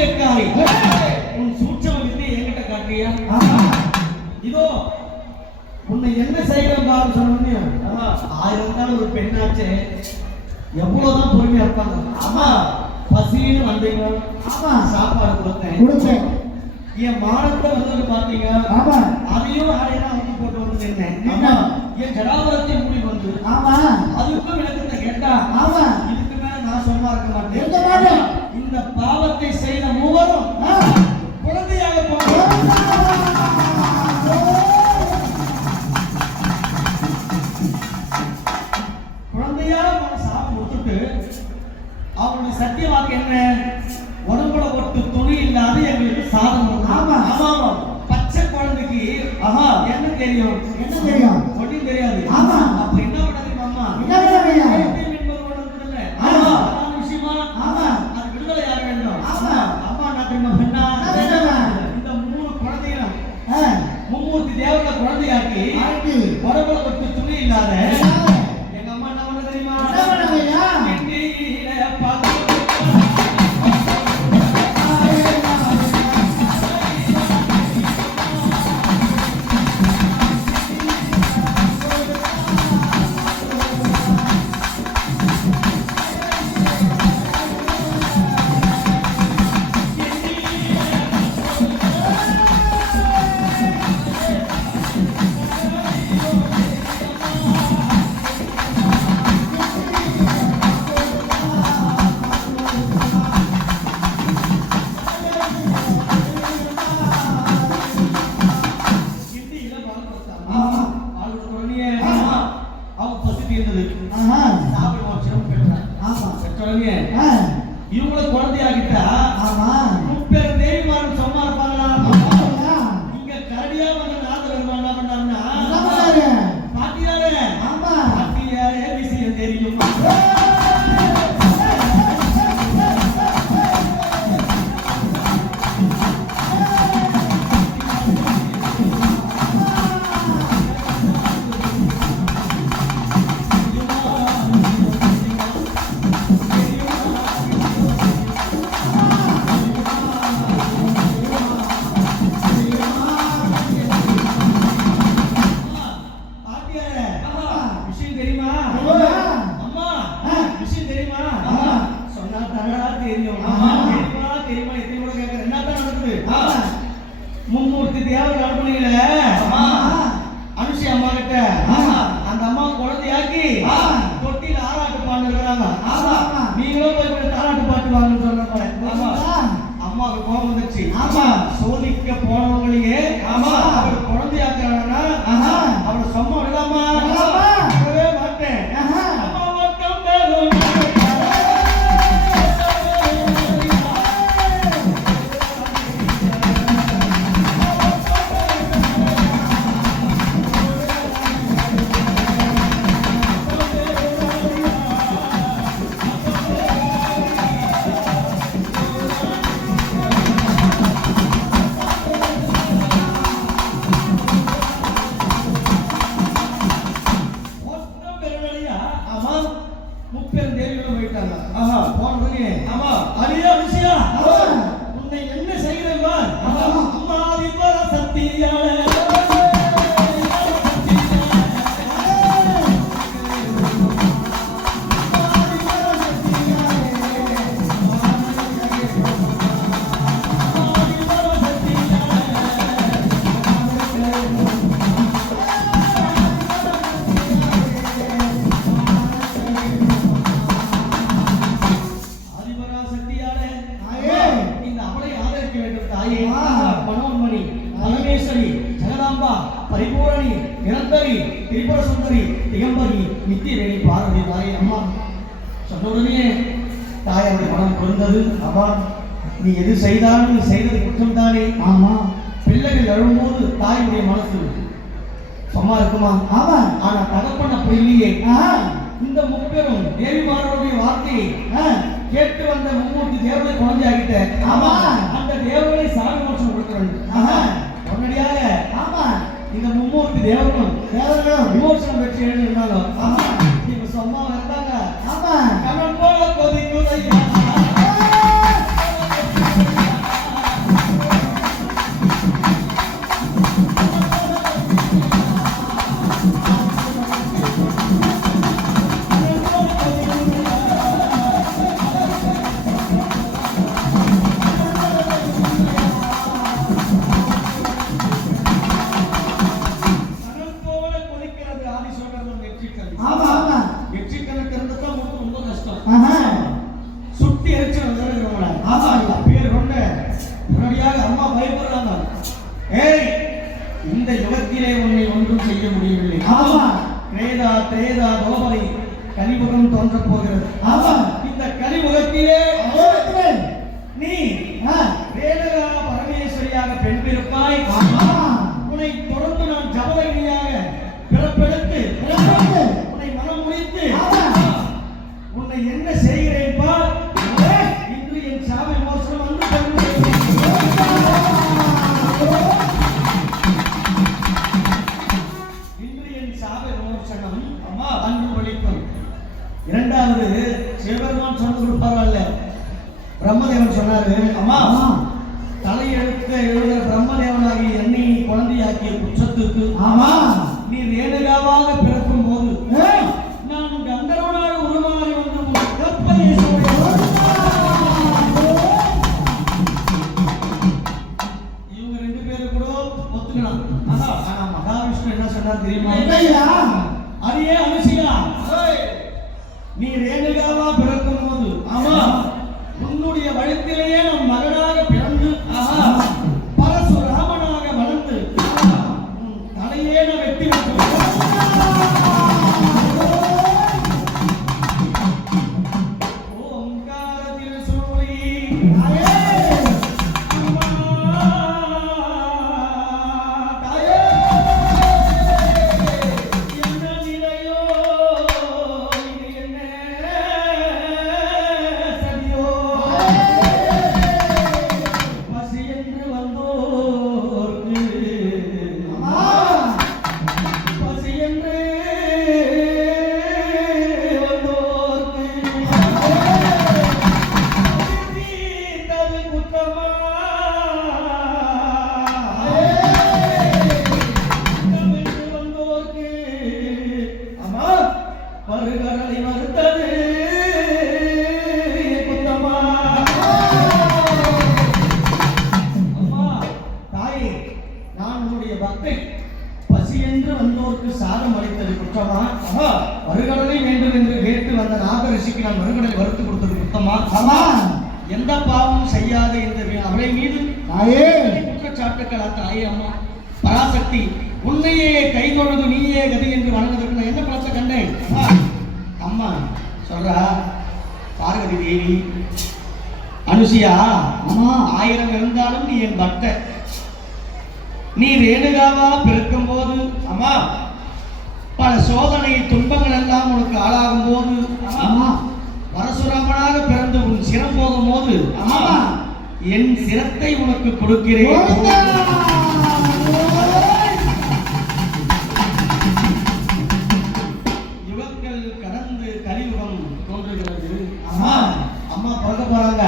சூனியக்காரி உன் சூட்சம வித்தை என்கிட்ட காட்டியா இதோ உன்னை என்ன செய்யணும் பாரு சொன்னோம் ஆயிரம் தான் ஒரு பெண்ணாச்சே. எவ்வளவுதான் பொறுமையா இருப்பாங்க. ஆமா. பசின்னு வந்தீங்க ஆமா. சாப்பாடு கொடுத்தேன். கொடுத்தேன். என் மானத்தை வந்து பாத்தீங்க ஆமா. அதையும் ஆயிரம் வந்து போட்டு வந்து நின்னேன் ஆமா. என் ஜடாபரத்தை மூடி வந்து ஆமா. அதுக்கும் விளக்கத்தை கேட்டா. ஆமா. இதுக்கு மேல நான் சும்மா இருக்க மாட்டேன். இருக்க மாட்டேன். இந்த பாவத்தை செய்த மூவரும். குழந்தையாக போகிறோம் குழந்தையா அவனை சாப்பிட்டு கொடுத்துட்டு அவனுடைய சத்திய வாக்கு என்ன உடம்புல ஒட்டு துணி இல்லாத எங்களுக்கு சாதம். ஆமா. ஆமா பச்சை குழந்தைக்கு ஆஹா என்ன தெரியும் என்ன தெரியும்? ஒன்றும் தெரியாது ஆமா. அப்ப ஆ. தொட்டில ஆராட்டு பாண்டு இருக்கிறாங்க ஆமா. நீங்களும் போய் தாராட்டு பாட்டு வாங்கன்னு ஆமா. அம்மாவுக்கு கோபம் வந்துச்சு ஆமா. நிரந்தரி திரிபுர சுந்தரி திகம்பரி நித்தியவேணி பாரதி தாயே அம்மா சொன்ன உடனே தாய் அவருடைய மனம் குறைந்தது அவா நீ எது செய்தாலும் நீ செய்தது குற்றம் தானே ஆமா. பிள்ளைகள் எழும்போது தாயுடைய மனசு சும்மா இருக்குமா ஆமா. ஆனா தகப்பன பிள்ளையே இந்த முப்பெரும் தேவிமார்களுடைய வார்த்தையை கேட்டு வந்த மும்மூர்த்தி தேவனை குழந்தையாகிட்ட ஆமா. அந்த தேவனை சாமி ఇది ఏమన్నా? విమోచనం పెట్టి ఏంటన్నాను ஏய் இந்த யுகத்திலே உன்னை ஒன்றும் செய்ய முடியவில்லை ஆமா. கிரேதா திரேதா தோபரை கலிமுகம் தோன்ற போகிறது ஆமா. இந்த கலிமுகத்திலே இரண்டாவது சிவபெருமான் சொன்னது பரவாயில்ல பிரம்மதேவன் சொன்னாரு அம்மா. தலையெழுத்த எழுத பிரம்மதேவனாகி என்னை குழந்தையாக்கிய குற்றத்துக்கு ஆமா. நீ ரேணுகாவாக நீ ரேணுகாவா பிறக்கும் போது ஆமா உன்னுடைய வழித்திலேயே என்று வந்தோருக்கு சாதம் அளித்தது குற்றமா? மறுகடலை வேண்டும் என்று கேட்டு வந்த நாகரிஷிக்கு நான் மறுகடலை வறுத்து கொடுத்தது குத்தமா ஆமா. எந்த பாவமும் செய்யாத இந்த அவளை மீது. குற்றச்சாட்டுக்களா தாயே அம்மா? பராசக்தி உன்னையே கை தொழுது நீயே கதி என்று வணங்குவதற்கு நான் என்ன பலத்தை கண்டேன்? அம்மா, சொல்றா. பார்வதி தேவி அனுசியா. ஆயிரம் இருந்தாலும் நீ என் பக்த நீ ரேணுகாவா பிறக்கும் போது அம்மா பல சோதனை துன்பங்கள் எல்லாம் உனக்கு ஆளாகும் போது ஆமா. பரசுராமனாக பிறந்து உன் சிரம் போகும் போது அம்மா. என் சிரத்தை உனக்கு கொடுக்கிறேன். யுகங்கள் கடந்து கலியுகம் தோன்றுகிறது ஆமா. அம்மா பிறக்க போறாங்க